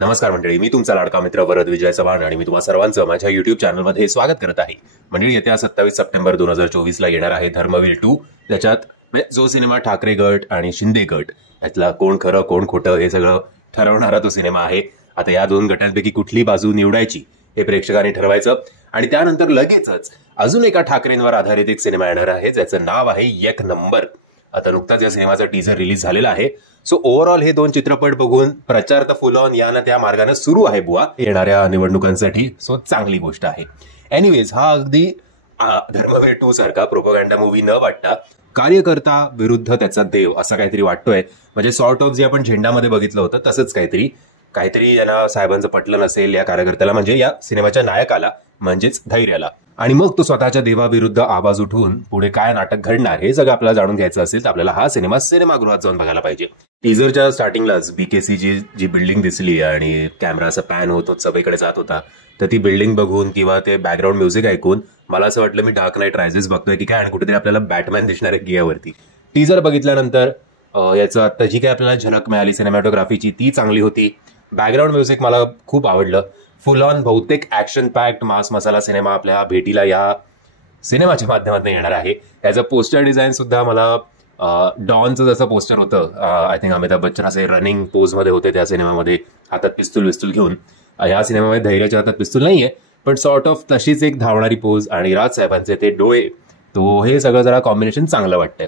नमस्कार मंडळी, मी तुमचा लाडका मित्र वरद विजय चव्हाण आणि मी तुम्हा सर्वांचं माझ्या युट्यूब चॅनलमध्ये स्वागत करत आहे. मंडळी, येत्या 27 सप्टेंबर 2024 ला येणार आहे धर्मवीर 2. त्याच्यात जो सिनेमा ठाकरे गट आणि शिंदे गट यातला कोण खरं कोण खोटं हे सगळं ठरवणारा तो सिनेमा आहे. आता या दोन गटांपैकी कुठली बाजू निवडायची हे प्रेक्षकांनी ठरवायचं आणि त्यानंतर लगेचच अजून एका ठाकरेंवर आधारित एक सिनेमा येणार आहे ज्याचं नाव आहे एक नंबर. आता नुकताच या सिनेमाचा टीझर रिलीज झालेला आहे. सो ओव्हरऑल हे दोन चित्रपट बघून प्रचार तर फुल ऑन या ना त्या मार्गाने सुरू आहे बुवा येणाऱ्या निवडणुकांसाठी. सो चांगली गोष्ट आहे. एनिवेज, हा अगदी धर्मवीर 2 सारखा प्रोपगँडा मूवी न वाटता कार्यकर्ता विरुद्ध त्याचा देव असा काहीतरी वाटतोय. म्हणजे सॉर्ट ऑफ जे आपण झेंडामध्ये बघितलं होतं तसंच काहीतरी यांना साहेबांचं पटलं नसेल या कार्यकर्त्याला, म्हणजे या सिनेमाच्या नायकाला म्हणजेच धैर्याला, आणि मग तो स्वतःच्या देवाविरुद्ध आवाज उठवून पुढे काय नाटक घडणार हे सगळं आपल्याला जाणून घ्यायचं असेल तर आपल्याला हा सिनेमा सिनेमागृहात जाऊन बघायला पाहिजे. टीझरच्या स्टार्टिंगलाच BKC जी बिल्डिंग दिसली आणि कॅमेरा असा पॅन होत सगळीकडे जात होता, तर ती बिल्डिंग बघून किंवा ते बॅकग्राऊंड म्युझिक ऐकून मला असं वाटलं मी डार्क नाईट रायझेस बघतोय की काय, आणि कुठेतरी आपल्याला बॅटमॅन दिसणार आहे गियावरती. टीझर बघितल्यानंतर याचं आता जी काय आपल्याला झलक मिळाली सिनेमॅटोग्राफीची ती चांगली होती. बॅकग्राऊंड म्युझिक मला खूप आवडलं. फुल ऑन बहुतेक ऍक्शन पॅक्ड मास मसाला सिनेमा आपल्या भेटीला या सिनेमाच्या माध्यमातून येणार आहे. याचं पोस्टर डिझाईन सुद्धा मला डॉनचं जसं पोस्टर होतं, आय थिंक अमिताभ बच्चन असे रनिंग पोजमध्ये होते त्या सिनेमामध्ये हातात पिस्तूल घेऊन. या सिनेमामध्ये धैर्याच्या हातात पिस्तूल नाहीये, पण सॉर्ट ऑफ तशीच एक धावणारी पोज आणि राजसाहेबांचे ते डोळे, तो हे सगळं जरा कॉम्बिनेशन चांगलं वाटतंय.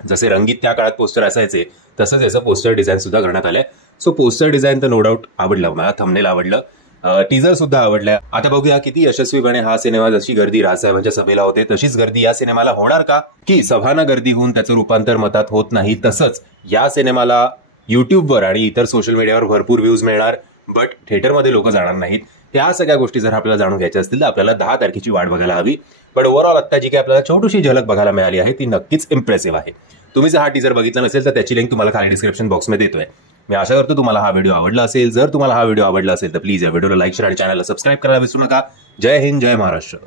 जसे रंगीत त्या काळात पोस्टर असायचे तसंच याचं पोस्टर डिझाईन सुद्धा करण्यात आलंय. सो पोस्टर डिझाईन तर नो डाऊट आवडलं मला, थंबनेल आवडलं, टीझर सुद्धा आवडलाय. आता बघूया किती यशस्वीपणे हा सिनेमा, जशी गर्दी राजसाहेबांच्या सभेला होते तशीच गर्दी या सिनेमाला होणार का, की सभाना गर्दी होऊन त्याचं रूपांतर मतात होत नाही. तसंच या सिनेमाला युट्यूबवर आणि इतर सोशल मीडियावर भरपूर व्ह्यूज मिळणार, बट थिएटरमध्ये लोक जाणार नाहीत. या सगळ्या गोष्टी जर आपल्याला जाणून घ्यायच्या असतील तर आपल्याला 10 तारखेची वाट बघायला हवी. पण ओव्हरऑल आता जी काही आपल्याला छोटीशी झलक बघायला मिळाली आहे ती नक्कीच इम्प्रेसिव्ह आहे. तुम्ही जर हा टीझर बघितला नसेल तर त्याची लिंक तुम्हाला खाली डिस्क्रिप्शन बॉक्समध्ये देतोय. मी आशा करतो तुम्हाला हा व्हिडिओ आवडला असेल. जर तुम्हाला हा व्हिडिओ आवडला असेल तर प्लीज या व्हिडिओला लाईक, शेअर आणि चॅनलला सबस्क्राईब करायला विसरू नका. जय हिंद, जय महाराष्ट्र.